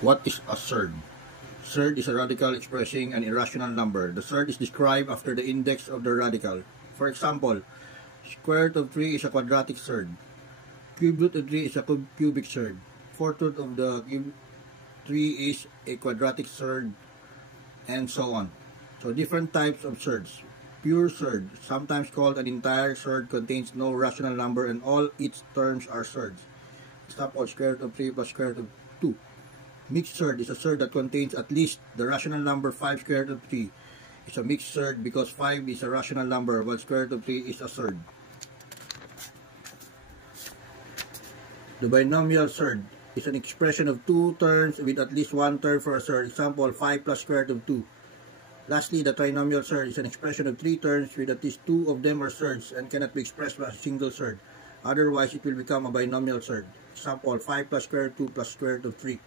What is a surd? Surd is a radical expressing an irrational number. The surd is described after the index of the radical. For example, square root of 3 is a quadratic surd. Cube root of 3 is a cubic surd. Fourth root of the cube 3 is a quadratic surd, and so on. So different types of surds. Pure surd, sometimes called an entire surd, contains no rational number and all its terms are surds. Example, square root of 3 plus square root of 2. Mixed surd is a surd that contains at least the rational number 5 square root of 3. It's a mixed surd because 5 is a rational number while square root of 3 is a surd. The binomial surd is an expression of two terms with at least one term for a surd. Example, 5 plus square root of 2. Lastly, the trinomial surd is an expression of three terms with at least two of them are surds and cannot be expressed by a single surd. Otherwise, it will become a binomial surd. Example, 5 plus square root of 2 plus square root of 3.